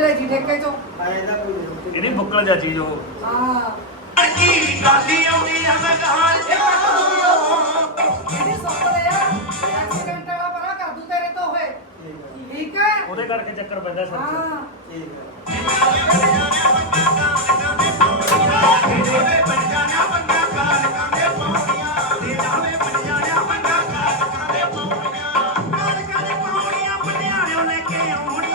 ਲੈ ਇਹ ਨਹੀਂ ਬੁੱਕਲ ਜਾ ਚੀਜ਼ ਉਹ ਹਾਂ ਕੀ ਗਾਦੀ ਆਉਂਦੀ ਹੈ ਮੈਂ ਕਹਾਂ ਉਹਦੇ ਕਰਕੇ ਚੱਕਰ ਪੈਂਦਾ ਸੱਚ ਠੀਕ ਹੈ ਜਿੰਨਾ ਵੀ ਪੰਜਾਂ ਨੇ ਪੰਜਾਂ ਕਾਲ ਕਰਦੇ ਪੌੜੀਆਂ ਦੇ ਨਾਲੇ ਪੰਜਾਂ ਨੇ ਪੰਜਾਂ ਕਾਲ ਕਰਦੇ ਪੌੜੀਆਂ ਕਾਲ ਕਰਦੇ ਪੌੜੀਆਂ ਪੰਜਾਂ ਨੇ ਉਹਨੇ ਕਿਉਂ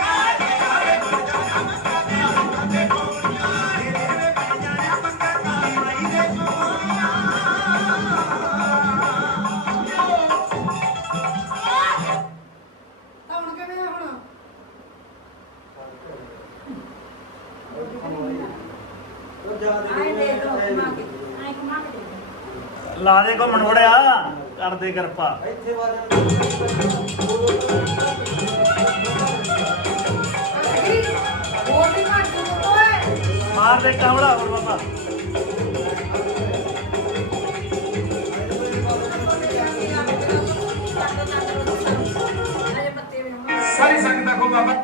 ਲਾ ਦੇ ਕੋ ਕਰ ਦੇ ਕਿਰਪਾ ਇੱਥੇ ਵਾ ਮਾਰ ਦੇ ਕਾਵੜਾ ਹੋਰ ਬਾਬਾ ਸਾਰੀ ਸੰਗਤ ਕੋ ਬਾਬਾ